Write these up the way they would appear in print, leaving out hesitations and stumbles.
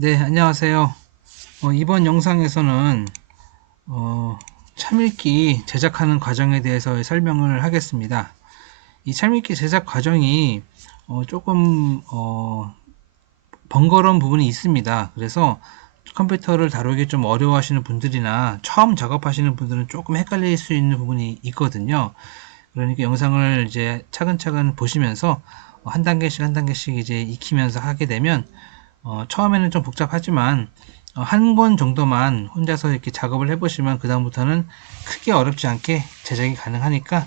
네, 안녕하세요. 이번 영상에서는 참읽기 제작하는 과정에 대해서 설명을 하겠습니다. 이 참읽기 제작 과정이 조금 번거로운 부분이 있습니다. 그래서 컴퓨터를 다루기 좀 어려워하시는 분들이나 처음 작업하시는 분들은 조금 헷갈릴 수 있는 부분이 있거든요. 그러니까 영상을 이제 차근차근 보시면서 한 단계씩 한 단계씩 이제 익히면서 하게 되면 처음에는 좀 복잡하지만 한 권 정도만 혼자서 이렇게 작업을 해보시면 그 다음부터는 크게 어렵지 않게 제작이 가능하니까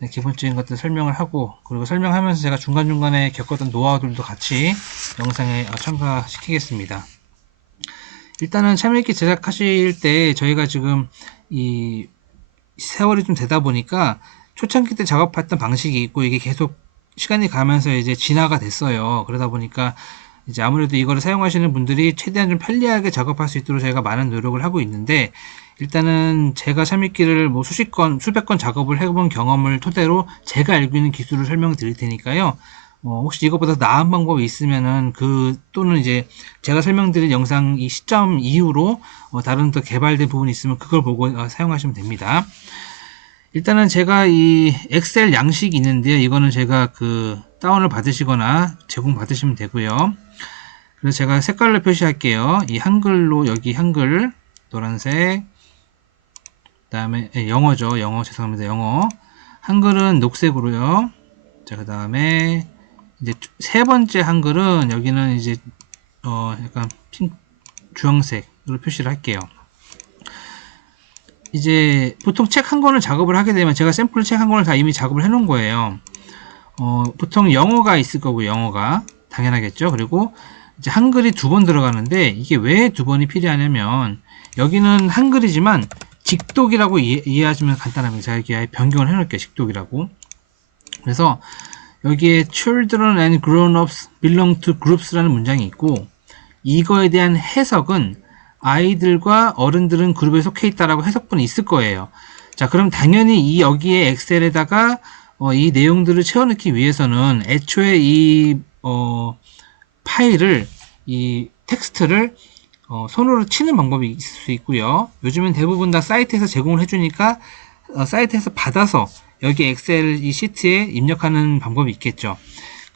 네, 기본적인 것들 설명을 하고, 그리고 설명하면서 제가 중간중간에 겪었던 노하우들도 같이 영상에 첨가시키겠습니다. 일단은 참여일기 제작하실 때 저희가 지금 이 세월이 좀 되다 보니까 초창기 때 작업했던 방식이 있고, 이게 계속 시간이 가면서 이제 진화가 됐어요. 그러다 보니까 이제 아무래도 이거를 사용하시는 분들이 최대한 좀 편리하게 작업할 수 있도록 저희가 많은 노력을 하고 있는데, 일단은 제가 참익기를 뭐 수십 건, 수백 건 작업을 해본 경험을 토대로 제가 알고 있는 기술을 설명드릴 테니까요. 혹시 이것보다 나은 방법이 있으면은 또는 이제 제가 설명드린 영상 이 시점 이후로 다른 더 개발된 부분이 있으면 그걸 보고 사용하시면 됩니다. 일단은 제가 이 엑셀 양식이 있는데요. 이거는 제가 다운을 받으시거나 제공 받으시면 되고요. 그래서 제가 색깔로 표시할게요. 이 한글로, 여기 한글 노란색, 그 다음에 영어죠. 영어, 죄송합니다. 영어. 한글은 녹색으로요. 자, 그 다음에 이제 세 번째 한글은 여기는 이제 약간 주황색으로 표시를 할게요. 이제 보통 책 한 권을 작업을 하게 되면, 제가 샘플 책 한 권을 다 이미 작업을 해 놓은 거예요. 보통 영어가 있을 거고, 영어가 당연하겠죠. 그리고 이제 한글이 두 번 들어가는데, 이게 왜 두 번이 필요하냐면, 여기는 한글이지만 직독이라고 이해하시면 간단합니다. 제가 이렇게 변경을 해 놓을게요. 직독이라고. 그래서 여기에 children and grown-ups belong to groups라는 문장이 있고, 이거에 대한 해석은 아이들과 어른들은 그룹에 속해 있다라고 해석본이 있을 거예요. 자, 그럼 당연히 이 여기에 엑셀에다가 이 내용들을 채워넣기 위해서는 애초에 이 파일을, 이 텍스트를 손으로 치는 방법이 있을 수 있고요. 요즘은 대부분 다 사이트에서 제공을 해주니까 사이트에서 받아서 여기 엑셀 이 시트에 입력하는 방법이 있겠죠.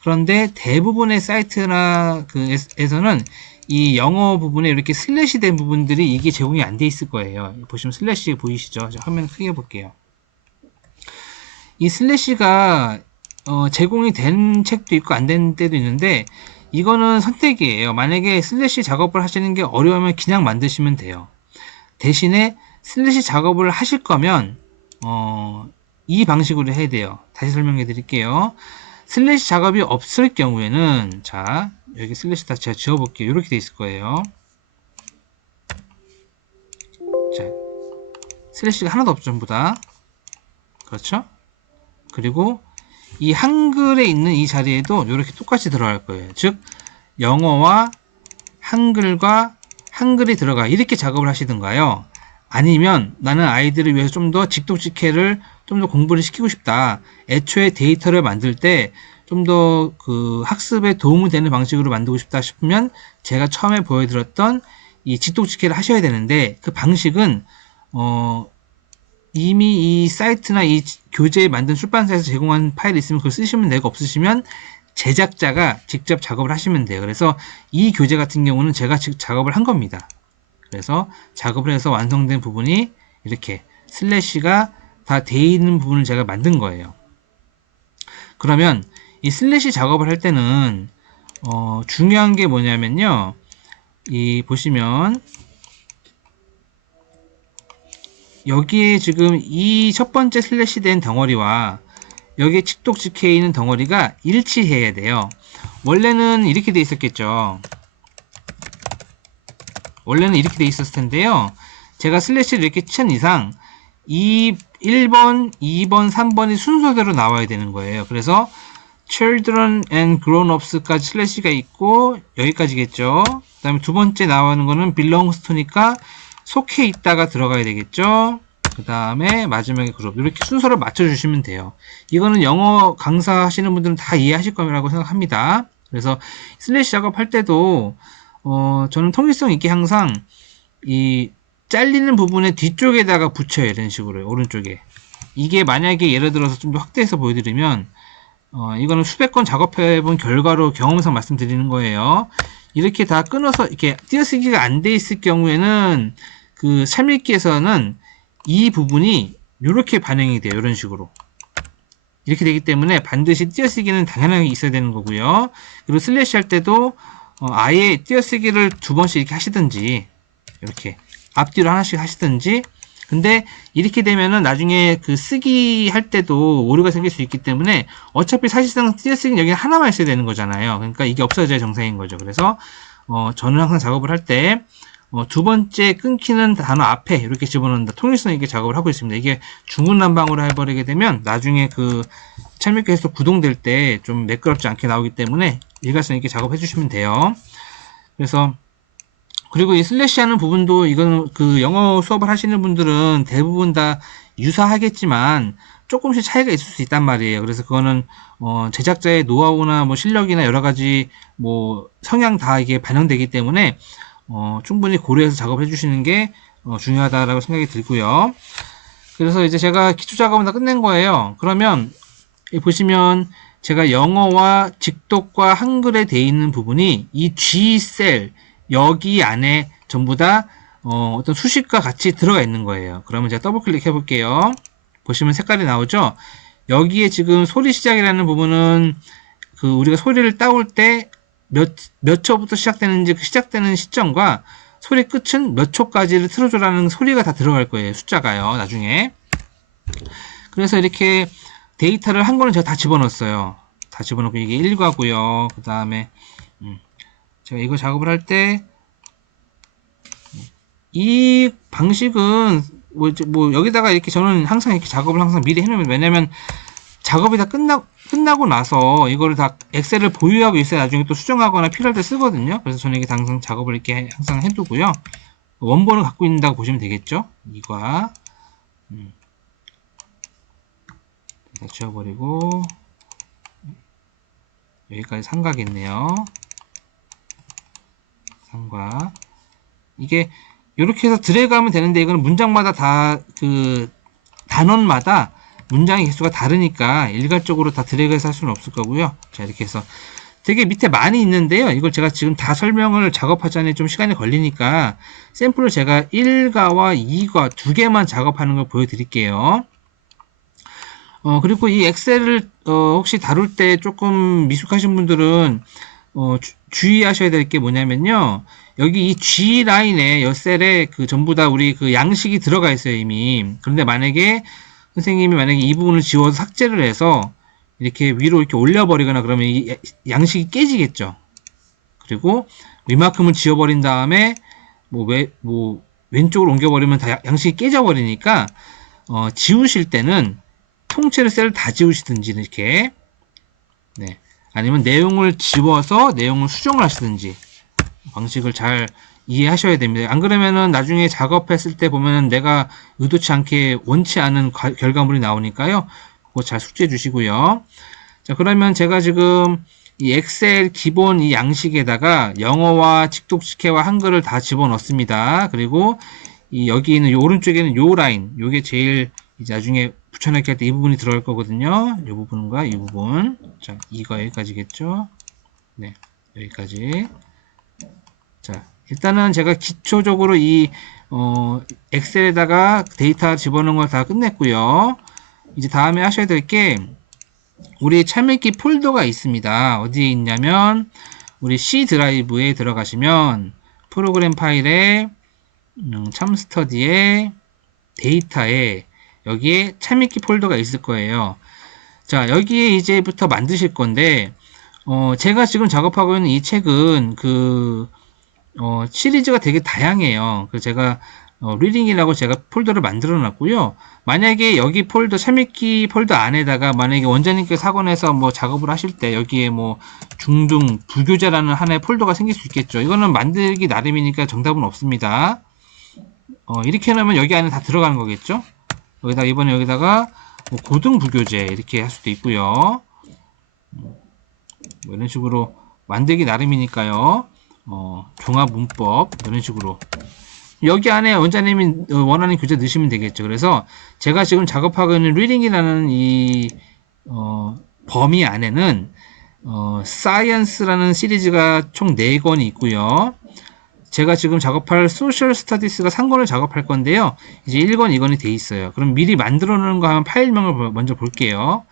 그런데 대부분의 사이트나 에서는 이 영어 부분에 이렇게 슬래시 된 부분들이 이게 제공이 안 돼 있을 거예요. 보시면 슬래시 보이시죠? 화면 크게 볼게요. 이 슬래시가 제공이 된 책도 있고 안 된 때도 있는데, 이거는 선택이에요. 만약에 슬래시 작업을 하시는 게 어려우면 그냥 만드시면 돼요. 대신에 슬래시 작업을 하실 거면 이 방식으로 해야 돼요. 다시 설명해 드릴게요. 슬래시 작업이 없을 경우에는, 자, 여기 슬래시 다 제가 지워볼게요. 이렇게 돼 있을 거예요. 자, 슬래시가 하나도 없죠, 전부 다. 그렇죠? 그리고 이 한글에 있는 이 자리에도 이렇게 똑같이 들어갈 거예요. 즉, 영어와 한글과 한글이 들어가, 이렇게 작업을 하시든가요. 아니면 나는 아이들을 위해서 좀 더 직독직해를 좀 더 공부를 시키고 싶다. 애초에 데이터를 만들 때 좀 더 학습에 도움이 되는 방식으로 만들고 싶다 싶으면 제가 처음에 보여드렸던 이 직독직해를 하셔야 되는데, 그 방식은 이미 이 사이트나 이 교재 만든 출판사에서 제공한 파일이 있으면 그걸 쓰시면 되고, 없으시면 제작자가 직접 작업을 하시면 돼요. 그래서 이 교재 같은 경우는 제가 즉 작업을 한 겁니다. 그래서 작업을 해서 완성된 부분이 이렇게 슬래시가 다 돼 있는 부분을 제가 만든 거예요. 그러면 이 슬래시 작업을 할 때는 중요한 게 뭐냐면요, 이 보시면 여기에 지금 이 첫 번째 슬래시 된 덩어리와 여기에 직독직해 있는 덩어리가 일치해야 돼요. 원래는 이렇게 돼 있었겠죠. 원래는 이렇게 돼 있었을 텐데요. 제가 슬래시를 이렇게 친 이상 이 1번, 2번, 3번이 순서대로 나와야 되는 거예요. 그래서 children and grown-ups까지 슬래시가 있고 여기까지겠죠. 그 다음에 두 번째 나오는 거는 belongs to니까 속해 있다가 들어가야 되겠죠. 그 다음에 마지막에 그룹, 이렇게 순서를 맞춰주시면 돼요. 이거는 영어 강사 하시는 분들은 다 이해하실 거라고 생각합니다. 그래서 슬래시 작업할 때도 저는 통일성 있게 항상 이 잘리는 부분의 뒤쪽에다가 붙여요. 이런 식으로 오른쪽에. 이게 만약에 예를 들어서 좀 더 확대해서 보여드리면 이거는 수백 건 작업해본 결과로 경험상 말씀드리는 거예요. 이렇게 다 끊어서 이렇게 띄어쓰기가 안 돼 있을 경우에는 그 찰밀기에서는 이 부분이 이렇게 반영이 돼요. 이런 식으로. 이렇게 되기 때문에 반드시 띄어쓰기는 당연하게 있어야 되는 거고요. 그리고 슬래시 할 때도 아예 띄어쓰기를 두 번씩 이렇게 하시든지 이렇게 앞뒤로 하나씩 하시든지. 근데 이렇게 되면은 나중에 그 쓰기 할 때도 오류가 생길 수 있기 때문에 어차피 사실상 띄어쓰기는 여기 하나만 있어야 되는 거잖아요. 그러니까 이게 없어져야 정상인 거죠. 그래서 저는 항상 작업을 할 때 두 번째 끊기는 단어 앞에 이렇게 집어넣는다. 통일성 있게 작업을 하고 있습니다. 이게 중구난방으로 해버리게 되면 나중에 그 찰밀기에서 구동될 때 좀 매끄럽지 않게 나오기 때문에 일관성 있게 작업해 주시면 돼요. 그래서 그리고 이 슬래시 하는 부분도 이건 그 영어 수업을 하시는 분들은 대부분 다 유사하겠지만 조금씩 차이가 있을 수 있단 말이에요. 그래서 그거는 제작자의 노하우나 뭐 실력이나 여러 가지 뭐 성향 다 이게 반영되기 때문에 충분히 고려해서 작업해 주시는 게 중요하다라고 생각이 들고요. 그래서 이제 제가 기초 작업은 다 끝낸 거예요. 그러면 보시면 제가 영어와 직독과 한글에 돼 있는 부분이 이 G 셀 여기 안에 전부 다 어떤 수식과 같이 들어가 있는 거예요. 그러면 제가 더블 클릭해 볼게요. 보시면 색깔이 나오죠? 여기에 지금 소리 시작이라는 부분은 그 우리가 소리를 따올 때 몇 초부터 시작되는지 그 시작되는 시점과 소리 끝은 몇 초까지를 틀어줘라는 소리가 다 들어갈 거예요. 숫자가요. 나중에. 그래서 이렇게 데이터를 한 거는 제가 다 집어넣었어요. 다 집어넣고 이게 1과고요. 그 다음에 제가 이거 작업을 할 때 이 방식은 뭐 여기다가 이렇게 저는 항상 이렇게 작업을 항상 미리 해놓으면 왜냐면 작업이 다 끝나고 나서 이거를 다 엑셀을 보유하고 있어야 나중에 또 수정하거나 필요할 때 쓰거든요. 그래서 저는 이게 항상 작업을 이렇게 항상 해두고요. 원본을 갖고 있다고 보시면 되겠죠. 이과 다 지워버리고 여기까지 삼각이 있네요. 삼각. 이게 이렇게 해서 드래그하면 되는데 이거는 문장마다 다 그 단원마다 문장의 개수가 다르니까 일괄적으로 다 드래그해서 할 수는 없을 거고요. 자, 이렇게 해서 되게 밑에 많이 있는데요. 이걸 제가 지금 다 설명을 작업하자니 좀 시간이 걸리니까 샘플을 제가 1과와 2과 두 개만 작업하는 걸 보여드릴게요. 그리고 이 엑셀을 혹시 다룰 때 조금 미숙하신 분들은 주의하셔야 될 게 뭐냐면요. 여기 이 G 라인에 여 셀에 그 전부 다 우리 그 양식이 들어가 있어요, 이미. 그런데 만약에 선생님이 만약에 이 부분을 지워서 삭제를 해서 이렇게 위로 이렇게 올려버리거나 그러면 이 양식이 깨지겠죠. 그리고 이만큼을 지워버린 다음에 뭐 왼쪽으로 옮겨버리면 다 양식이 깨져버리니까 지우실 때는 통째로 셀을 다 지우시든지 이렇게 네. 아니면 내용을 지워서 내용을 수정을 하시든지 방식을 잘 이해하셔야 됩니다. 안 그러면은 나중에 작업했을 때 보면은 내가 의도치 않게 원치 않은 결과물이 나오니까요. 그거 잘 숙지해 주시고요. 자, 그러면 제가 지금 이 엑셀 기본 이 양식에다가 영어와 직독식해와 한글을 다 집어넣습니다. 그리고 이 여기 있는 요 오른쪽에는 요 라인, 요게 제일 이제 나중에 붙여넣기 할 때 이 부분이 들어갈 거거든요. 이 부분과 이 부분. 자, 이거 여기까지겠죠? 네, 여기까지. 자, 일단은 제가 기초적으로 이 엑셀에다가 데이터 집어넣은 걸 다 끝냈고요. 이제 다음에 하셔야 될 게 우리 찰밀기 폴더가 있습니다. 어디에 있냐면 우리 C 드라이브에 들어가시면 프로그램 파일에 참스터디에 데이터에 여기에 찰밀기 폴더가 있을 거예요. 자, 여기에 이제부터 만드실 건데 제가 지금 작업하고 있는 이 책은 시리즈가 되게 다양해요. 그래서 제가 리딩이라고 제가 폴더를 만들어 놨고요. 만약에 여기 폴더 찰밀기 폴더 안에다가 만약에 원장님께 사건에서 뭐 작업을 하실 때 여기에 뭐 중등 불교재라는 하나의 폴더가 생길 수 있겠죠. 이거는 만들기 나름이니까 정답은 없습니다. 이렇게 해놓으면 여기 안에 다 들어가는 거겠죠. 여기다 이번에 여기다가 뭐 고등 불교재 이렇게 할 수도 있고요. 뭐 이런 식으로 만들기 나름이니까요. 종합 문법 이런 식으로 여기 안에 원장님이 원하는 교재 넣으시면 되겠죠. 그래서 제가 지금 작업하고 있는 리딩이라는 이 범위 안에는 사이언스라는 시리즈가 총 4권이 있고요. 제가 지금 작업할 소셜 스터디스가 3권을 작업할 건데요. 이제 1권, 2권이 돼 있어요. 그럼 미리 만들어 놓은 거 하면 파일명을 먼저 볼게요.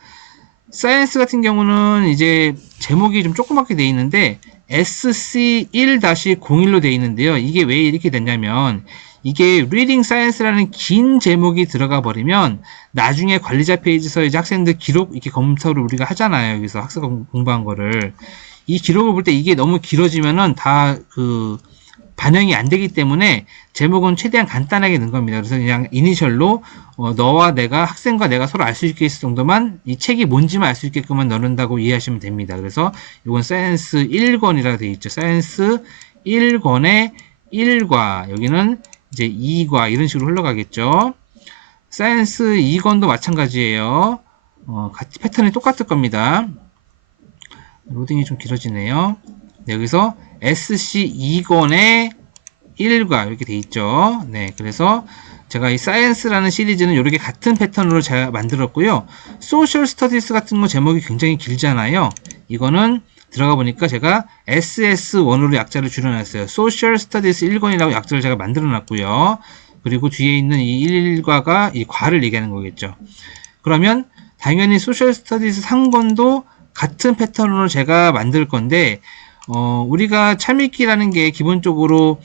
사이언스 같은 경우는 이제 제목이 좀 조그맣게 돼 있는데 SC1-01로 돼 있는데요. 이게 왜 이렇게 됐냐면 이게 Reading Science라는 긴 제목이 들어가 버리면 나중에 관리자 페이지에서 이제 학생들 기록 이렇게 검토를 우리가 하잖아요. 여기서 학생 공부한 거를 이 기록을 볼 때 이게 너무 길어지면은 다 반영이 안 되기 때문에 제목은 최대한 간단하게 넣은 겁니다. 그래서 그냥 이니셜로 너와 내가 학생과 내가 서로 알 수 있게 있을 정도만 이 책이 뭔지만 알 수 있게끔만 넣는다고 이해하시면 됩니다. 그래서 이건 사이언스 1권이라 되어 있죠. 사이언스 1권의 1과 여기는 이제 2과 이런 식으로 흘러가겠죠. 사이언스 2권도 마찬가지예요. 같이 패턴이 똑같을 겁니다. 로딩이 좀 길어지네요. 네, 여기서 SC2권의 1과 이렇게 돼 있죠. 네, 그래서 제가 이 사이언스라는 시리즈는 이렇게 같은 패턴으로 제가 만들었고요. 소셜 스터디스 같은 거 제목이 굉장히 길잖아요. 이거는 들어가 보니까 제가 SS1으로 약자를 줄여놨어요. 소셜 스터디스 1권이라고 약자를 제가 만들어 놨고요. 그리고 뒤에 있는 이 1과가 이 과를 얘기하는 거겠죠. 그러면 당연히 소셜 스터디스 3권도 같은 패턴으로 제가 만들 건데 우리가 참읽기라는 게 기본적으로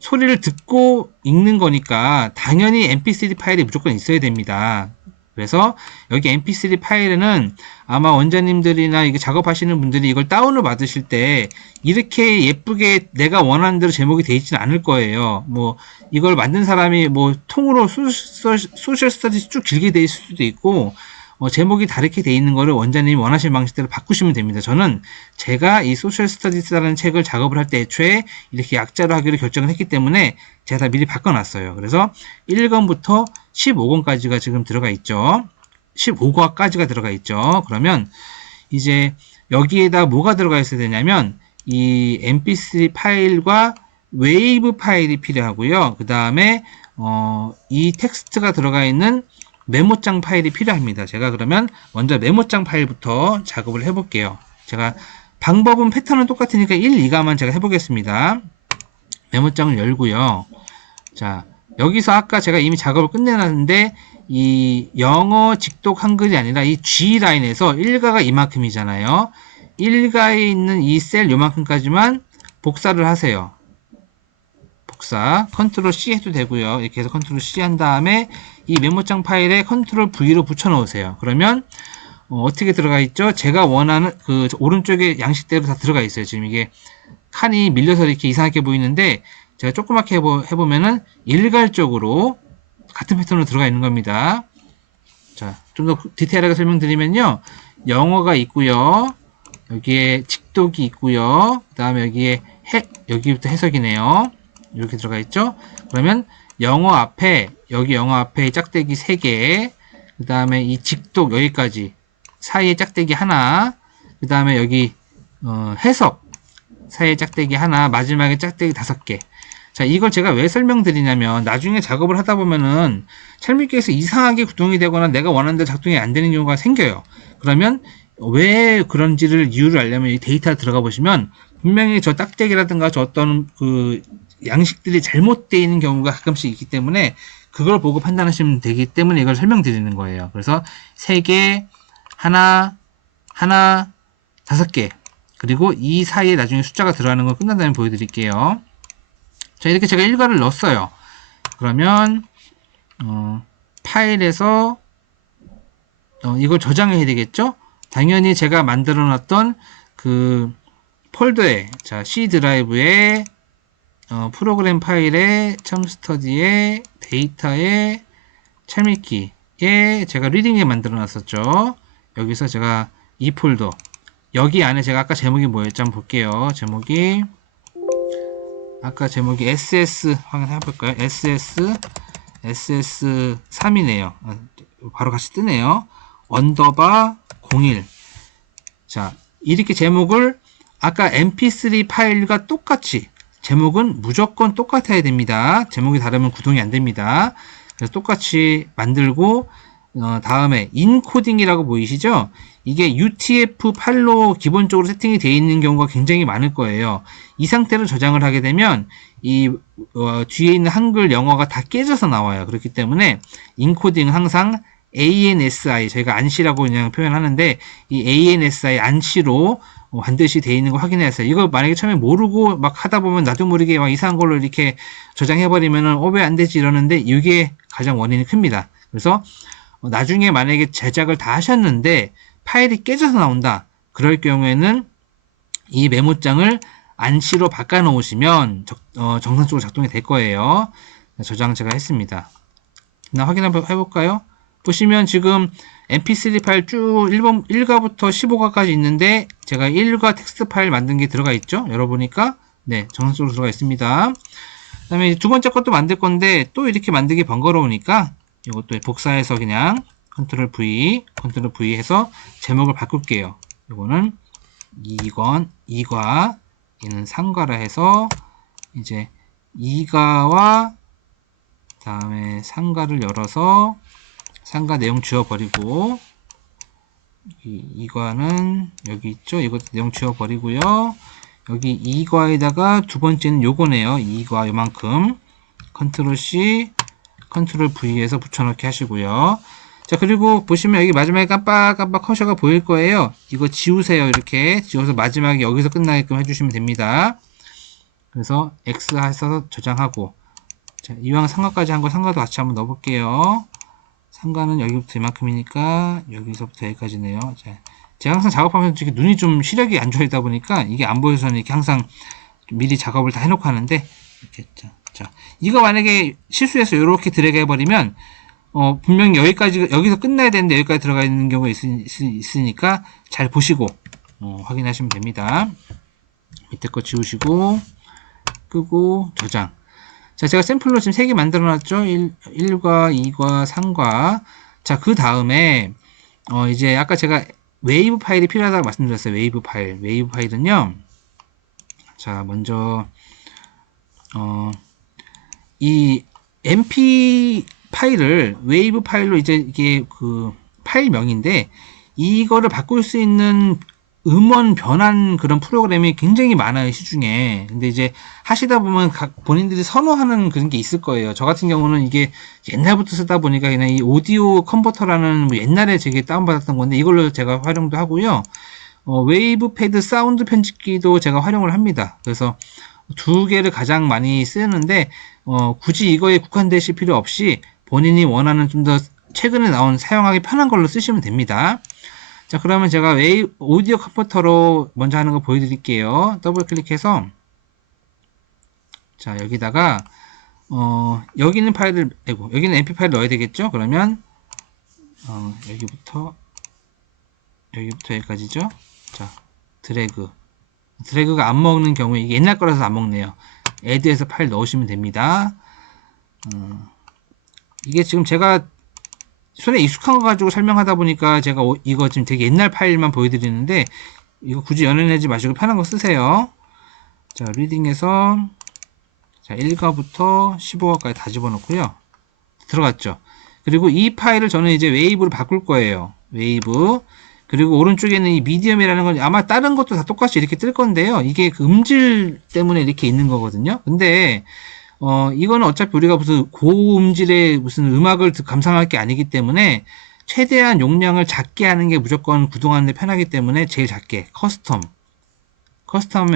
소리를 듣고 읽는 거니까 당연히 mp3 파일이 무조건 있어야 됩니다. 그래서 여기 mp3 파일에는 아마 원장님들이나 이게 작업하시는 분들이 이걸 다운을 받으실 때 이렇게 예쁘게 내가 원하는 대로 제목이 되어 있지는 않을 거예요. 뭐 이걸 만든 사람이 뭐 통으로 소셜 스터디스 쭉 길게 되어 있을 수도 있고 제목이 다르게 되어 있는 거를 원장님이 원하시는 방식대로 바꾸시면 됩니다. 저는 제가 이 소셜 스터디스라는 책을 작업을 할 때 애초에 이렇게 약자로 하기로 결정을 했기 때문에 제가 다 미리 바꿔놨어요. 그래서 1권부터 15권까지가 지금 들어가 있죠. 15과까지가 들어가 있죠. 그러면 이제 여기에다 뭐가 들어가 있어야 되냐면 이 mp3 파일과 웨이브 파일이 필요하고요. 그 다음에 이 텍스트가 들어가 있는 메모장 파일이 필요합니다. 제가 그러면 먼저 메모장 파일부터 작업을 해볼게요. 제가 방법은 패턴은 똑같으니까 1, 2가만 제가 해보겠습니다. 메모장을 열고요. 자, 여기서 아까 제가 이미 작업을 끝내놨는데 이 영어 직독 한글이 아니라 이 G 라인에서 1가가 이만큼이잖아요. 1가에 있는 이 셀 요만큼까지만 복사를 하세요. 복사, 컨트롤 C 해도 되고요. 이렇게 해서 컨트롤 C 한 다음에 이 메모장 파일에 컨트롤 V로 붙여 넣으세요. 그러면 어떻게 들어가 있죠? 제가 원하는 그 오른쪽에 양식대로 다 들어가 있어요. 지금 이게 칸이 밀려서 이렇게 이상하게 보이는데 제가 조그맣게 해보면은 일괄적으로 같은 패턴으로 들어가 있는 겁니다. 자, 좀 더 디테일하게 설명드리면요. 영어가 있고요. 여기에 직독이 있고요. 그 다음에 여기부터 해석이네요. 이렇게 들어가 있죠. 그러면 영어 앞에 여기 영어 앞에 짝대기 3개, 그 다음에 이 직독 여기까지 사이에 짝대기 하나, 그 다음에 여기 해석 사이에 짝대기 하나, 마지막에 짝대기 5개. 자, 이걸 제가 왜 설명드리냐면 나중에 작업을 하다 보면은 찰미께서 이상하게 구동이 되거나 내가 원하는 대로 작동이 안 되는 경우가 생겨요. 그러면 왜 그런지를 이유를 알려면 이 데이터 들어가 보시면 분명히 저 짝대기라든가 저 어떤 그 양식들이 잘못되어 있는 경우가 가끔씩 있기 때문에 그걸 보고 판단하시면 되기 때문에 이걸 설명드리는 거예요. 그래서 3개, 하나, 5개, 그리고 이 사이에 나중에 숫자가 들어가는 거 끝난 다음에 보여드릴게요. 자, 이렇게 제가 1가를 넣었어요. 그러면 파일에서 이걸 저장해야 되겠죠? 당연히 제가 만들어 놨던 그 폴더에, 자, C 드라이브에 프로그램 파일에 첨스터디에 데이터에 찰미키에 제가 리딩에 만들어 놨었죠. 여기서 제가 이 폴더 여기 안에 제가 아까 제목이 뭐였죠? 한번 볼게요. 제목이 아까 제목이 SS 확인해 볼까요? SS3이네요. 바로 같이 뜨네요. 언더바 01. 자, 이렇게 제목을 아까 mp3 파일과 똑같이 제목은 무조건 똑같아야 됩니다. 제목이 다르면 구동이 안 됩니다. 그래서 똑같이 만들고 다음에 인코딩이라고 보이시죠? 이게 UTF-8로 기본적으로 세팅이 되어 있는 경우가 굉장히 많을 거예요. 이 상태로 저장을 하게 되면 이 뒤에 있는 한글 영어가 다 깨져서 나와요. 그렇기 때문에 인코딩은 항상 ANSI, 저희가 안시라고 그냥 표현하는데 이 ANSI 안시로 반드시 되어 있는 거 확인해야. 이거 만약에 처음에 모르고 막 하다 보면 나도 모르게 막 이상한 걸로 이렇게 저장해버리면은 왜 안 되지 이러는데 이게 가장 원인이 큽니다. 그래서 나중에 만약에 제작을 다 하셨는데 파일이 깨져서 나온다. 그럴 경우에는 이 메모장을 안시로 바꿔 놓으시면 정상적으로 작동이 될 거예요. 저장 제가 했습니다. 확인 한번 해볼까요? 보시면 지금 mp3 파일 쭉 1가부터 15가까지 있는데 제가 1과 텍스트 파일 만든 게 들어가 있죠? 열어보니까 네, 정상적으로 들어가 있습니다. 그 다음에 두 번째 것도 만들 건데 또 이렇게 만들기 번거로우니까 이것도 복사해서 그냥 컨트롤 V 해서 제목을 바꿀게요. 이거는 2과 얘는 3과라 해서 이제 2가와 다음에 3가를 열어서 3가 내용 지워버리고 2과는 여기 있죠. 이것도 내용 지워버리고요. 여기 2과에다가 두 번째는 요거네요. 2과 요만큼 컨트롤 C 컨트롤 V에서 붙여넣기 하시고요. 자, 그리고 보시면 여기 마지막에 깜빡깜빡 커셔가 보일 거예요. 이거 지우세요. 이렇게 지워서 마지막에 여기서 끝나게끔 해주시면 됩니다. 그래서 X 해서 저장하고, 자, 이왕 상가까지 한 거 상가도 같이 한번 넣어볼게요. 상가는 여기부터 이만큼이니까 여기서부터 여기까지네요. 자, 제가 항상 작업하면서 눈이 좀 시력이 안 좋아있다 보니까 이게 안 보여서는 이렇게 항상 미리 작업을 다 해놓고 하는데, 이렇게, 자, 이거 만약에 실수해서 이렇게 드래그 해버리면 분명히 여기서 끝나야 되는데 여기까지 들어가 있는 경우가 있으니까 잘 보시고 확인하시면 됩니다. 밑에 거 지우시고 끄고 저장. 자, 제가 샘플로 지금 3개 만들어 놨죠. 1과 2과 3과. 자, 그 다음에 이제 아까 제가 웨이브 파일이 필요하다고 말씀드렸어요. 웨이브 파일은요, 자, 먼저 이 mp 파일을 웨이브 파일로 이제 이게 그 파일명인데 이거를 바꿀 수 있는 음원 변환 그런 프로그램이 굉장히 많아요, 시중에. 근데 이제 하시다 보면 본인들이 선호하는 그런 게 있을 거예요. 저 같은 경우는 이게 옛날부터 쓰다 보니까 그냥 이 오디오 컨버터라는 뭐 옛날에 제게 다운받았던 건데 이걸로 제가 활용도 하고요. 웨이브 패드 사운드 편집기도 제가 활용을 합니다. 그래서 두 개를 가장 많이 쓰는데 굳이 이거에 국한되실 필요 없이 본인이 원하는 좀 더 최근에 나온 사용하기 편한 걸로 쓰시면 됩니다. 자, 그러면 제가 오디오 컨버터로 먼저 하는 거 보여드릴게요. 더블 클릭해서 자, 여기다가 여기는 파일을 여기는 mp 파일 넣어야 되겠죠? 그러면 여기부터 여기까지죠. 자, 드래그가 안 먹는 경우에 이게 옛날 거라서 안 먹네요. add에서 파일 넣으시면 됩니다. 이게 지금 제가 손에 익숙한 거 가지고 설명하다 보니까 제가 이거 지금 되게 옛날 파일만 보여드리는데 이거 굳이 연연하지 마시고 편한 거 쓰세요. 자, 리딩에서 자, 1가부터 15가까지 다 집어넣고요. 들어갔죠. 그리고 이 파일을 저는 이제 웨이브로 바꿀 거예요. 웨이브. 그리고 오른쪽에는 이 미디엄이라는 건 아마 다른 것도 다 똑같이 이렇게 뜰 건데요. 이게 그 음질 때문에 이렇게 있는 거거든요. 근데 이거는 어차피 우리가 무슨 고음질의 무슨 음악을 감상할 게 아니기 때문에 최대한 용량을 작게 하는 게 무조건 구동하는 데 편하기 때문에 제일 작게 커스텀하면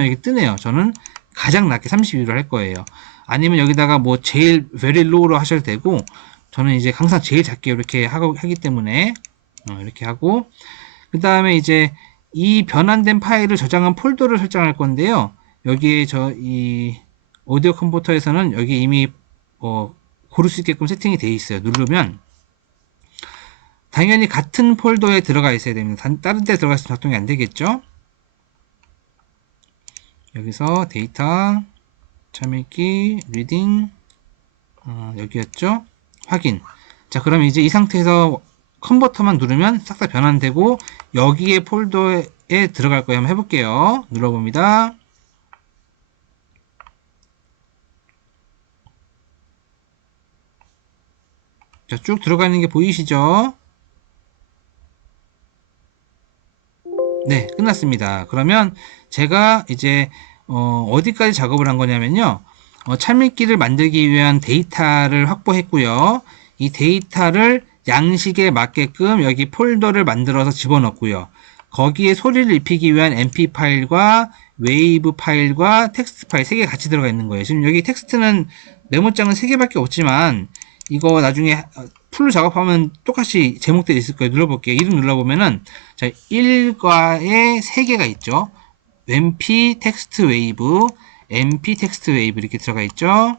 이렇게 뜨네요. 저는 가장 낮게 32로 할 거예요. 아니면 여기다가 뭐 제일 very low로 하셔도 되고 저는 이제 항상 제일 작게 이렇게 하기 때문에 이렇게 하고 그 다음에 이제 이 변환된 파일을 저장한 폴더를 설정할 건데요. 여기에 이 오디오 컨버터에서는 여기 이미 고를 수 있게끔 세팅이 되어 있어요. 누르면 당연히 같은 폴더에 들어가 있어야 됩니다. 다른 데 들어가 있으면 작동이 안 되겠죠. 여기서 데이터 참읽기 리딩 여기였죠. 확인. 자, 그럼 이제 이 상태에서 컨버터만 누르면 싹 다 변환되고 여기에 폴더에 들어갈 거예요. 한번 해볼게요. 눌러봅니다. 자, 쭉 들어가는 게 보이시죠? 네, 끝났습니다. 그러면 제가 이제 어디까지 작업을 한 거냐면요. 찰미끼를 만들기 위한 데이터를 확보했고요. 이 데이터를 양식에 맞게끔 여기 폴더를 만들어서 집어넣고요. 거기에 소리를 입히기 위한 MP 파일과 웨이브 파일과 텍스트 파일 3개 같이 들어가 있는 거예요. 지금 여기 텍스트는 메모장은 3개밖에 없지만 이거 나중에 풀로 작업하면 똑같이 제목들이 있을 거예요. 눌러볼게요. 이름 눌러보면은 자, 1과에 3개가 있죠. MP 텍스트 웨이브, MP 텍스트 웨이브 이렇게 들어가 있죠.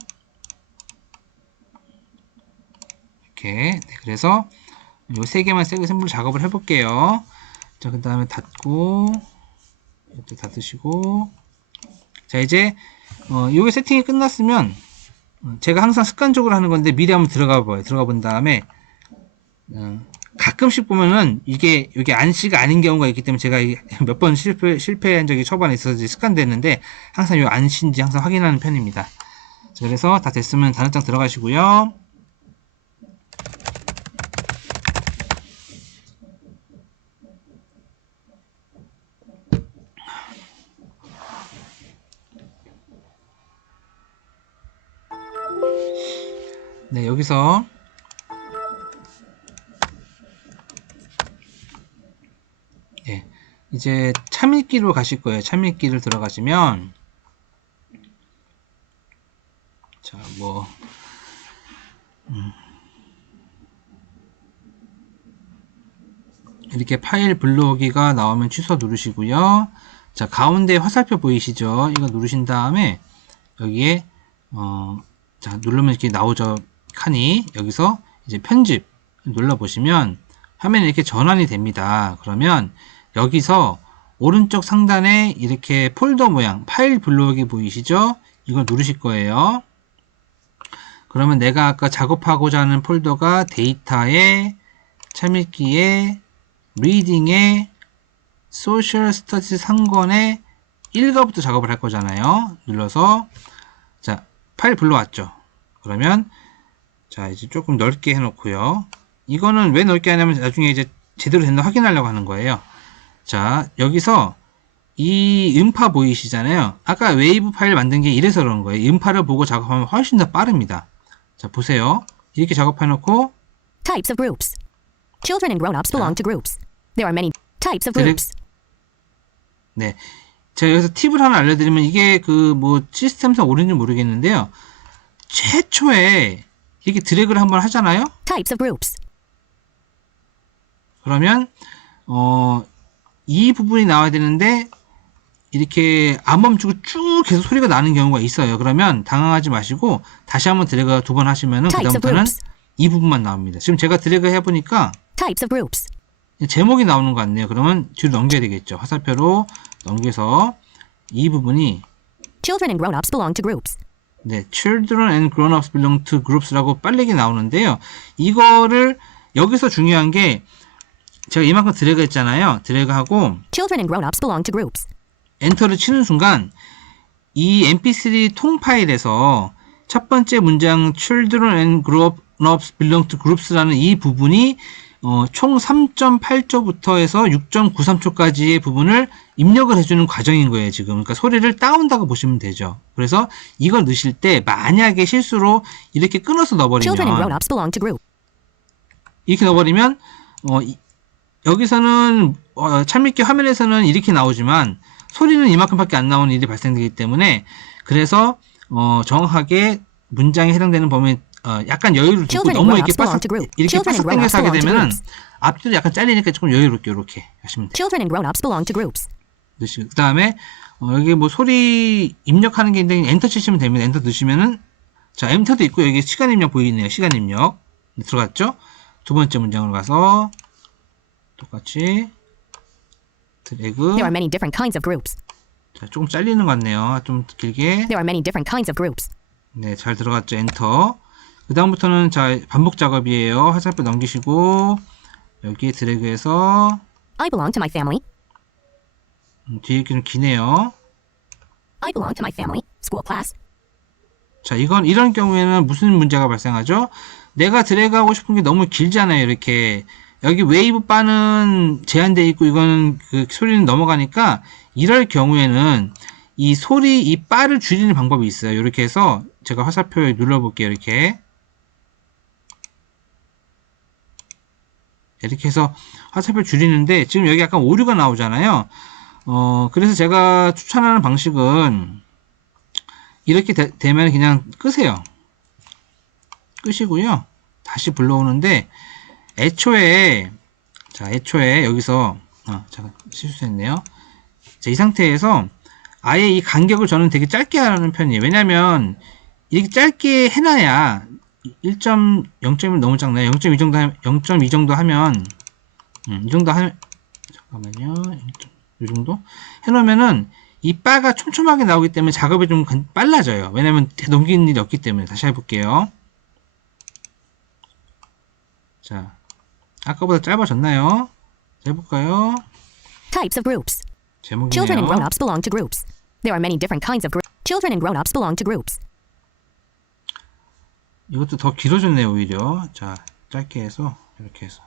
이렇게. 네, 그래서 요 3개만 샘플 작업을 해볼게요. 자, 그 다음에 닫고, 이것도 닫으시고. 자, 이제, 요게 세팅이 끝났으면, 제가 항상 습관적으로 하는 건데, 미리 한번 들어가 봐요. 들어가 본 다음에, 가끔씩 보면은, 이게 안씨가 아닌 경우가 있기 때문에 제가 몇 번 실패한 적이 초반에 있어서 습관됐는데, 항상 요 안씨인지 항상 확인하는 편입니다. 자, 그래서 다 됐으면 단어장 들어가시고요. 네, 여기서 네, 이제 참읽기로 가실 거예요. 참읽기를 들어가시면 자, 뭐 이렇게 파일 불러오기가 나오면 취소 누르시고요. 자, 가운데 화살표 보이시죠? 이거 누르신 다음에 여기에 자, 누르면 이렇게 나오죠. 칸이. 여기서 이제 편집 눌러보시면 화면이 이렇게 전환이 됩니다. 그러면 여기서 오른쪽 상단에 이렇게 폴더 모양 파일 불러오기 보이시죠? 이걸 누르실 거예요. 그러면 내가 아까 작업하고자 하는 폴더가 데이터에 참읽기에 리딩에 소셜 스터디스 상권에 1과부터 작업을 할 거잖아요. 눌러서 자, 파일 불러왔죠. 그러면 자, 이제 조금 넓게 해놓고요. 이거는 왜 넓게 하냐면 나중에 이제 제대로 됐나 확인하려고 하는 거예요. 자, 여기서 이 음파 보이시잖아요. 아까 웨이브 파일 만든 게 이래서 그런 거예요. 이 음파를 보고 작업하면 훨씬 더 빠릅니다. 자, 보세요. 이렇게 작업해놓고 Types of groups. Children and grown-ups belong to groups. There are many types of groups. 네. 제가 여기서 팁을 하나 알려드리면 이게 그 뭐 시스템상 옳은지 모르겠는데요. 최초에 이렇게 드래그를 한번 하잖아요. Types of groups. 그러면 이 부분이 나와야 되는데 이렇게 안 멈추고 쭉 계속 소리가 나는 경우가 있어요. 그러면 당황하지 마시고 다시 한번 드래그 2번 하시면은 그다음부터는 이 부분만 나옵니다. 지금 제가 드래그 해보니까 Types of groups. 제목이 나오는 것 같네요. 그러면 뒤로 넘겨야 되겠죠. 화살표로 넘겨서 이 부분이 Children and grown-ups belong to groups. 네, Children and grown-ups belong to groups라고 빨리게 나오는데요. 이거를 여기서 중요한 게 제가 이만큼 드래그 했잖아요. 드래그하고 Children and grown-ups belong to groups. 엔터를 치는 순간 이 mp3 통 파일에서 첫 번째 문장 Children and grown-ups belong to groups라는 이 부분이 총 3.8초부터 해서 6.93초까지의 부분을 입력을 해주는 과정인 거예요, 지금. 그러니까 소리를 따온다고 보시면 되죠. 그래서 이걸 넣으실 때 만약에 실수로 이렇게 끊어서 Children and 넣어버리면 grown-ups belong to group. 이렇게 넣어버리면 여기서는 참읽기 화면에서는 이렇게 나오지만 소리는 이만큼밖에 안 나오는 일이 발생되기 때문에 그래서 정확하게 문장에 해당되는 범위 약간 여유를 두고 너무 이렇게 바싹 당겨서 하게 되면은 앞뒤로 약간 잘리니까 조금 여유롭게 이렇게 하시면 돼요. Children and grown-ups belong to groups. 그 다음에 여기 뭐 소리 입력하는 게 있는데 엔터 치시면 됩니다. 엔터 넣으시면은 자, 엔터도 있고 여기 시간 입력 보이네요. 시간 입력 들어갔죠? 두 번째 문장으로 가서 똑같이 드래그. There are many different kinds of groups. 자, 조금 잘리는 것 같네요. 좀 길게. There are many different kinds of groups. 네, 잘 들어갔죠. 엔터. 그 다음부터는 자, 반복 작업이에요. 화살표 넘기시고 여기에 드래그해서 I belong to my family. 뒤에 게 좀 기네요. I belong to my family, school class. 자, 이런 경우에는 무슨 문제가 발생하죠? 내가 드래그하고 싶은 게 너무 길잖아요. 이렇게 여기 웨이브 바는 제한되어 있고 이거는 그 소리는 넘어가니까 이럴 경우에는 이 바를 줄이는 방법이 있어요. 이렇게 해서 제가 화살표에 눌러볼게요. 이렇게 해서 화살표 줄이는데 지금 여기 약간 오류가 나오잖아요. 그래서 제가 추천하는 방식은 이렇게 되면 그냥 끄세요. 끄시고요. 다시 불러오는데 애초에 여기서 잠깐 실수했네요. 자, 이 상태에서 아예 이 간격을 저는 되게 짧게 하는 편이에요. 왜냐면 이렇게 짧게 해놔야 0.1 너무 작나요? 0.2 정도 하면 이 정도 하면 잠깐만요. 이 정도 해놓으면은 이 바가 촘촘하게 나오기 때문에 작업이 좀 빨라져요. 왜냐면 넘기는 일이 없기 때문에. 다시 해볼게요. 자, 아까보다 짧아졌나요? 해볼까요? Types of groups. 제목이네요. Children and grown-ups belong to groups. There are many different kinds of groups. Children and grown-ups belong to groups. 이것도 더 길어졌네요, 오히려. 자, 짧게 해서 이렇게 해서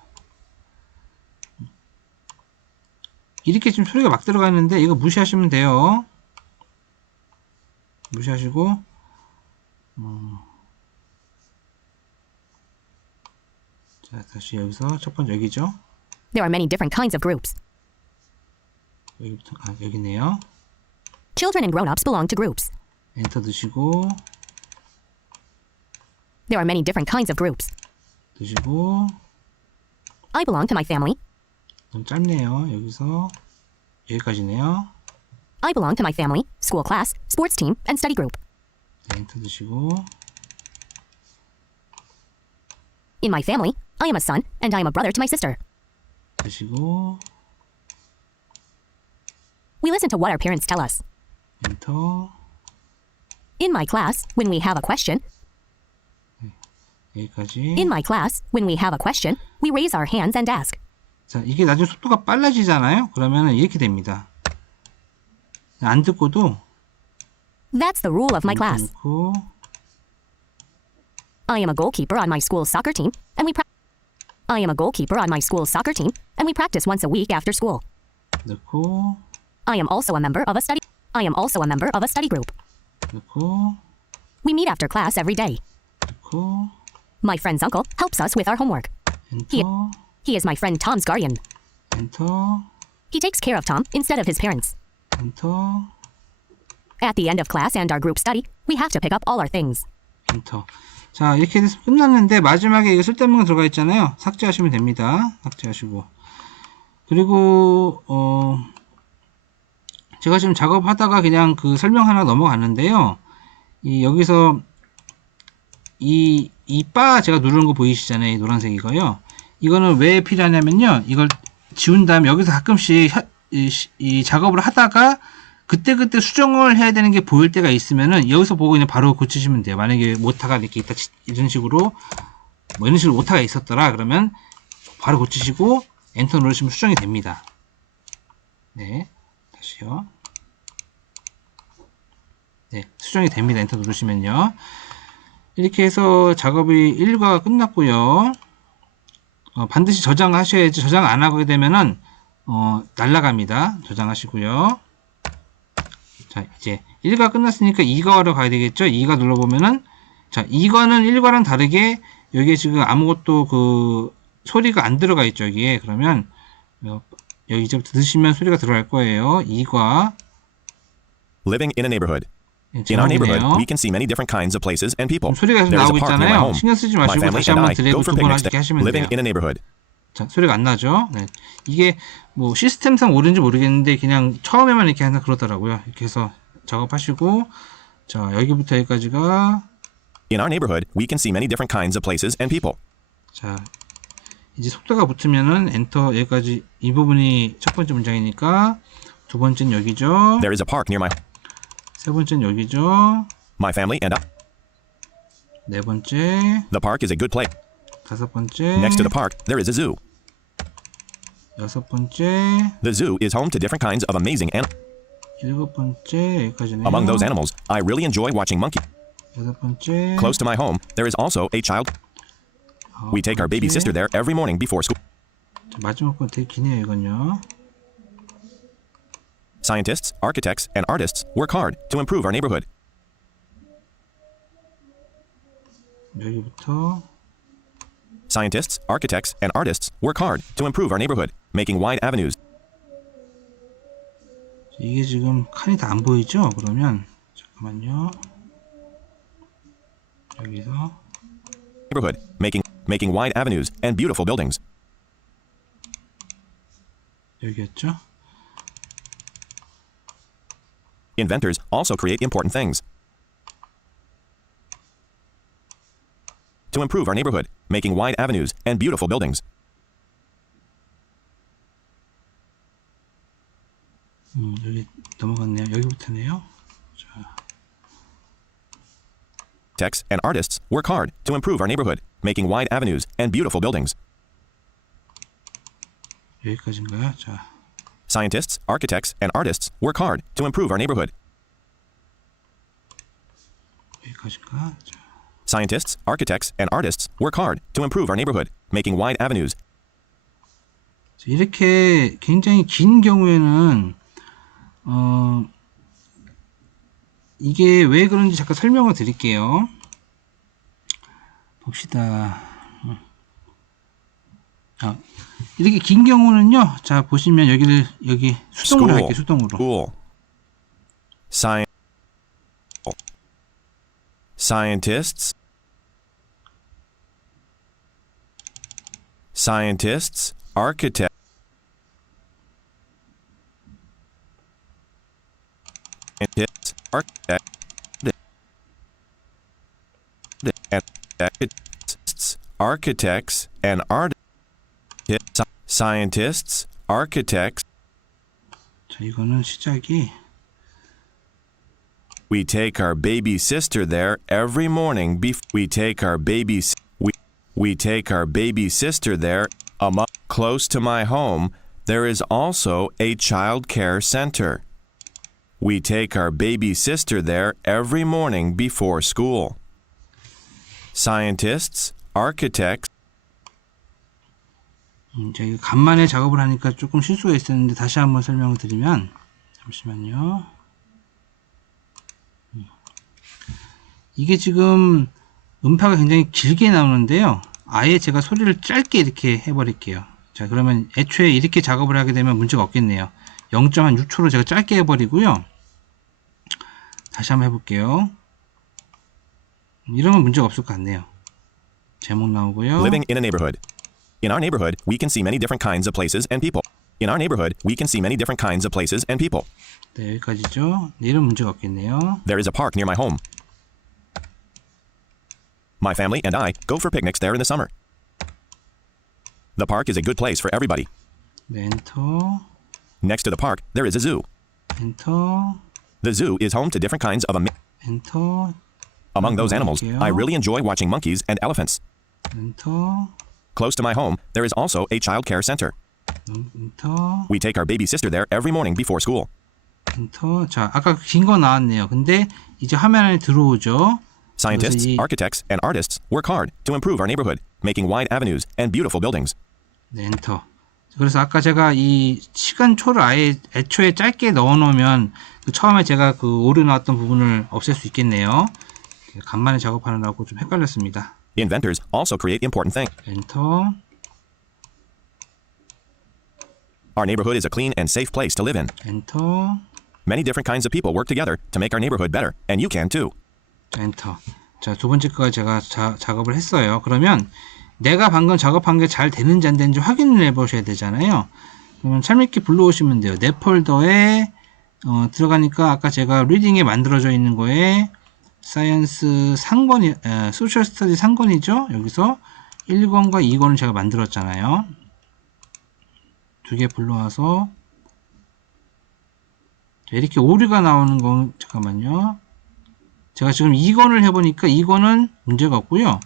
이렇게 지금 소리가 막 들어가 있는데 이거 무시하시면 돼요. 무시하시고 자, 다시 여기서 첫 번째 여기죠. There are many different kinds of groups. 여기부터 여기네요. Children and grown-ups belong to groups. 엔터 드시고 There are many different kinds of groups. 드시고 I belong to my family. 너무 짧네요. 여기서 여기까지네요. I belong to my family, school class, sports team, and study group. 네, 엔터 드시고 In my family, I am a son and I am a brother to my sister. 드시고 We listen to what our parents tell us. 엔터 In my class, when we have a question, 여기까지. in my class, when we have a question, we raise our hands and ask. 자, 이게 나중에 속도가 빨라지잖아요. 그러면 이렇게 됩니다. 안 듣고도 That's the rule of my class. 넣고 I am a goalkeeper on my school's soccer team, and I am a goalkeeper on my school's soccer team, and we practice once a week after school. 넣고 I am also a member of a study. I am also a member of a study group. 넣고 We meet after class every day. 넣고 My friend's uncle helps us with our homework. 엔터 He is my friend Tom's guardian. 엔터 He takes care of Tom instead of his parents. 엔터 At the end of class and our group study, we have to pick up all our things. 엔터. 자, 이렇게 해서 끝났는데 마지막에 이거 쓸데없는 거 들어가 있잖아요. 삭제하시면 됩니다. 삭제하시고 그리고 제가 지금 작업하다가 그냥 그 설명 하나 넘어갔는데요. 여기서 이 바 제가 누르는 거 보이시잖아요. 이 노란색 이거요. 이거는 왜 필요하냐면요. 이걸 지운 다음에 여기서 가끔씩 이 작업을 하다가 그때그때 수정을 해야 되는 게 보일 때가 있으면은 여기서 보고 그냥 바로 고치시면 돼요. 만약에 오타가 이렇게 있다, 이런 식으로 오타가 있었더라. 그러면 바로 고치시고 엔터 누르시면 수정이 됩니다. 네. 다시요. 네. 수정이 됩니다. 엔터 누르시면요. 이렇게 해서 작업이 1과가 끝났고요. 반드시 저장하셔야지. 저장 안 하게 되면은 날라갑니다. 저장하시고요. 자, 이제 1과 끝났으니까 2과로 가야 되겠죠. 2과 눌러보면은 자, 2과는 1과랑 다르게 여기에 지금 아무것도 그 소리가 안 들어가 있죠. 여기에. 그러면 여기 이제부터 드시면 소리가 들어갈 거예요. 2과 Living in a neighborhood. In our neighborhood, we can see many different kinds of places and people. 소리가 계속 There is a 나오고 park near my 있잖아요. home. 신경 쓰지 My 마시고 family 다시 and 한번 I 드래그 go for 두 번 picnics 하게 하시면 living 돼요. in a neighborhood. 자, 소리가 안 나죠? 네. 이게 뭐 시스템상 옳은지 모르겠는데 그냥 처음에만 이렇게 하나 그러더라고요. 이렇게 해서 작업하시고 자, 여기부터 여기까지가 In our neighborhood, we can see many different kinds of places and people. 자, 이제 속도가 붙으면은 엔터 여기까지 이 부분이 첫 번째 문장이니까 두 번째는 여기죠. There is a park near my 세 번째는 여기죠. my family and I. 네 번째, The park is a good place. 다섯 번째, Next to the park, there is a zoo. 여섯 번째, The zoo is home to different kinds of amazing animals. 일곱 번째, 여기까지네요. Among those animals, I really enjoy watching monkeys. 여덟 번째, Close to my home, there is also a child. 아홉 We take our baby 번째. sister there every morning before school. 자, 마지막 건 되게 기네요, 이건요. Scientists, architects, and artists work hard to improve our neighborhood. 여기부터 Scientists, architects, and artists work hard to improve our neighborhood, making wide avenues. 이게 지금 칸이 다 안 보이죠? 그러면 잠깐만요. 여기서 Neighborhood, making wide avenues and beautiful buildings. 여기였죠? Inventors also create important things. To improve our neighborhood, making wide avenues and beautiful buildings. 여기 넘어갔네요. 여기부터네요. 자, Architects and artists work hard to improve our neighborhood, making wide avenues and beautiful buildings. 여기까지인가요? 자, Scientists, architects, and artists work hard to improve our neighborhood. 여기까지인가? 자, Scientists, architects, and artists work hard to improve our neighborhood, making wide avenues. 이렇게 굉장히 긴 경우에는 이게 왜 그런지 잠깐 설명을 드릴게요. 봅시다. 이렇게 긴 경우는요. 자, 보시면 여기 수동으로 할게요. 수동으로. School. Scientists, architects, architects, and artists, scientists, architects. 자, 이거는 시작이 We take our baby sister there every morning. We take our baby sister there. Close to my home, there is also a child care center. We take our baby sister there every morning before school. Scientists, architects, 이제 간만에 작업을 하니까 조금 실수가 있었는데 다시 한번 설명을 드리면 잠시만요. 이게 지금 음파가 굉장히 길게 나오는데요. 아예 제가 소리를 짧게 이렇게 해버릴게요. 자, 그러면 애초에 이렇게 작업을 하게 되면 문제가 없겠네요. 0.6초로 제가 짧게 해버리고요. 다시 한번 해볼게요. 이러면 문제가 없을 것 같네요. 제목 나오고요. living in a neighborhood. In our neighborhood, we can see many different kinds of places and people. In our neighborhood, we can see many different kinds of places and people. 네, 여기까지죠. 네, 이런 문제가 없겠네요. There is a park near my home. My family and I go for picnics there in the summer. The park is a good place for everybody. 네, 엔터, Next to the park, there is a zoo. 엔터, The zoo is home to different kinds of 엔터, among those animals, I really enjoy watching monkeys and elephants. 엔터, Close to my home, there is also a child care center. 엔터, We take our baby sister there every morning before school. 엔터. 자, 아까 긴 거 나왔네요. 근데 이제 화면 안에 들어오죠. Scientists, 이- architects, and artists work hard to improve our neighborhood, making wide avenues and beautiful buildings. 네, 엔터. 그래서 아까 제가 이 시간초를 아예 애초에 짧게 넣어 놓으면 처음에 제가 그 오류 나왔던 부분을 없앨 수 있겠네요. 간만에 작업하느라고 좀 헷갈렸습니다. Inventors also create important things. 엔터, Our neighborhood is a clean and safe place to live in. 엔터, Many different kinds of people work together to make our neighborhood better, and you can too. 자, 엔터. 자, 두 번째 거가 제가 작업을 했어요. 그러면 내가 방금 작업한 게 잘 되는지 안 되는지 확인을 해 보셔야 되잖아요. 그러면 찰밌게 불러오시면 돼요. 내 폴더에 들어가니까 아까 제가 리딩에 만들어져 있는 거에 사이언스 상권이 소셜 스터디 상권이죠. 여기서 1권과 2권을 제가 만들었잖아요. 두 개 불러와서 이렇게 오류가 나오는 건 잠깐만요. 제가 지금 2권을 해보니까 2권은 문제가 없고요.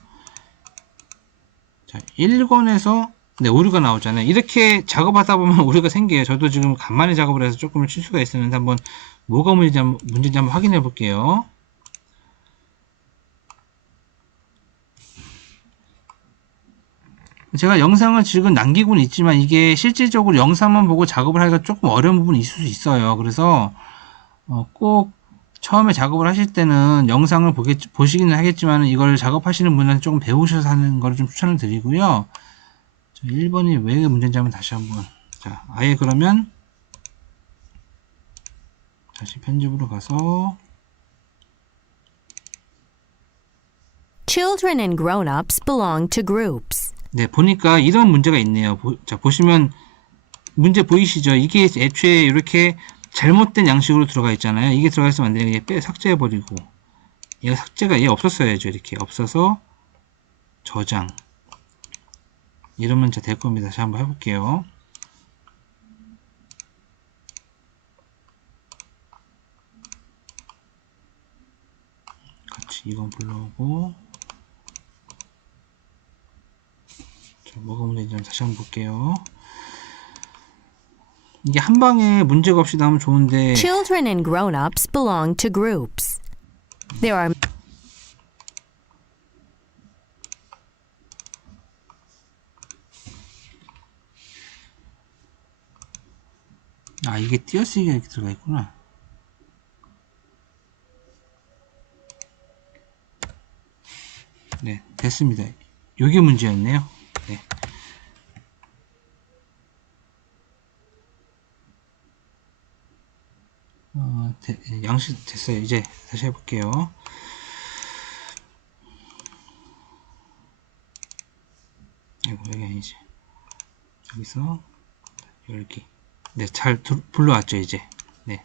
자, 1권에서 네, 오류가 나오잖아요. 이렇게 작업하다 보면 오류가 생겨요. 저도 지금 간만에 작업을 해서 조금 실수가 있었는데 한번 뭐가 문제인지 한번 확인해 볼게요. 제가 영상을 지금 남기고는 있지만 이게 실질적으로 영상만 보고 작업을 하기가 조금 어려운 부분이 있을 수 있어요. 그래서 꼭 처음에 작업을 하실 때는 영상을 보시기는 하겠지만 이걸 작업하시는 분한테 조금 배우셔서 하는 걸 좀 추천을 드리고요. 1번이 왜 문제인지 한번 다시 한번. 자, 아예 그러면 다시 편집으로 가서 Children and grown-ups belong to groups. 네, 보니까 이런 문제가 있네요. 자, 보시면 문제 보이시죠? 이게 애초에 이렇게 잘못된 양식으로 들어가 있잖아요. 이게 들어가 있으면 안 되니까 삭제해버리고 얘가 삭제가 얘 없었어야죠. 이렇게 없어서 저장 이러면 이제 될 겁니다. 다시 한번 해볼게요. 같이 이건 불러오고 자, 뭐가 문제인지 다시 한번 볼게요. 이게 한 방에 문제가 없이 나오면 좋은데 Children and grown-ups belong to groups. There are 아 이게 띄어쓰기가 이렇게 들어가 있구나. 네, 됐습니다. 요게 문제였네요. 네. 양식 됐어요. 이제 다시 해볼게요. 아이고, 여기 아니지. 여기서 열기. 네, 잘 불러왔죠, 이제. 네.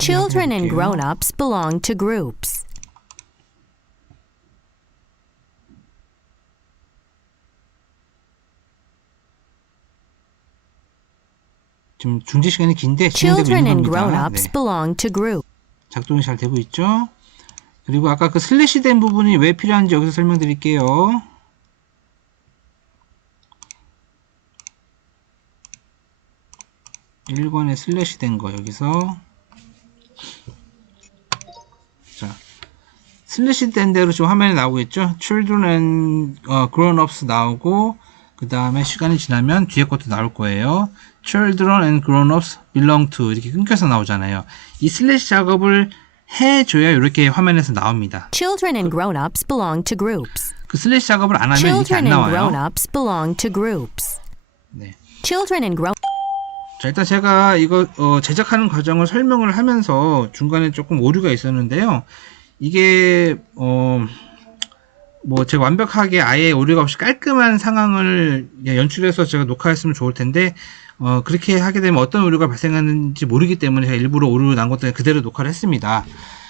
children and 해볼게요. grown-ups belong to groups. 지금 중지 시간이 긴데 진행되고 Children 있는 and 겁니다. grown-ups 네. belong to groups. 작동이 잘 되고 있죠. 그리고 아까 그 슬래시 된 부분이 왜 필요한지 여기서 설명드릴게요. (1번에) 슬래시 된 거 여기서 자 슬래시 된 대로 지금 화면에 나오고 있죠. children and grown-ups 나오고 그 다음에 시간이 지나면 뒤에 것도 나올 거예요. children and grown-ups belong to 이렇게 끊겨서 나오잖아요. 이 슬래시 작업을 해줘야 이렇게 화면에서 나옵니다. Children and grown-ups belong to groups. 그 슬래시 작업을 안 하면 이렇게 안 Children and 나와요. grown-ups belong to groups. 네. Children and grown 자, 일단 제가 이거 제작하는 과정을 설명을 하면서 중간에 조금 오류가 있었는데요. 이게 뭐 제가 완벽하게 아예 오류가 없이 깔끔한 상황을 연출해서 제가 녹화했으면 좋을 텐데 그렇게 하게 되면 어떤 오류가 발생하는지 모르기 때문에 제가 일부러 오류 난 것들 그대로 녹화를 했습니다.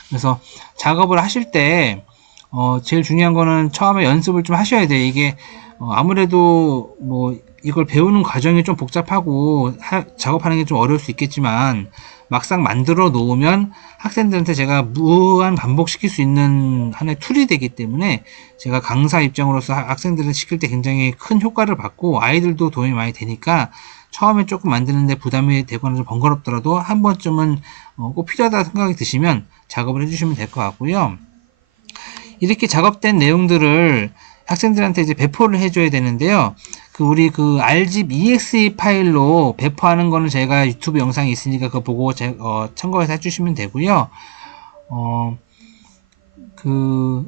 그래서 작업을 하실 때 제일 중요한 거는 처음에 연습을 좀 하셔야 돼요. 이게 아무래도 뭐 이걸 배우는 과정이 좀 복잡하고 작업하는 게 좀 어려울 수 있겠지만 막상 만들어 놓으면 학생들한테 제가 무한 반복시킬 수 있는 하나의 툴이 되기 때문에 제가 강사 입장으로서 학생들을 시킬 때 굉장히 큰 효과를 받고 아이들도 도움이 많이 되니까 처음에 조금 만드는데 부담이 되거나 좀 번거롭더라도 한 번쯤은 꼭 필요하다 생각이 드시면 작업을 해주시면 될 것 같고요. 이렇게 작업된 내용들을 학생들한테 이제 배포를 해줘야 되는데요. 우리 RGB EXE 파일로 배포하는 거는 제가 유튜브 영상이 있으니까 그거 보고 참고해서 해주시면 되고요.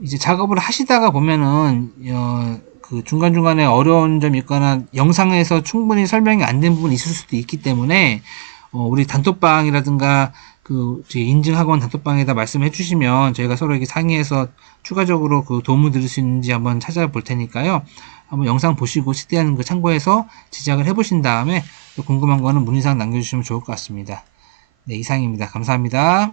이제 작업을 하시다가 보면은, 중간중간에 어려운 점이 있거나 영상에서 충분히 설명이 안 된 부분이 있을 수도 있기 때문에, 우리 단톡방이라든가 인증학원 단톡방에다 말씀해 주시면 저희가 서로 이렇게 상의해서 추가적으로 도움을 드릴 수 있는지 한번 찾아볼 테니까요. 한번 영상 보시고 CD하는 거 참고해서 제작을 해보신 다음에 또 궁금한 거는 문의사항 남겨주시면 좋을 것 같습니다. 네, 이상입니다. 감사합니다.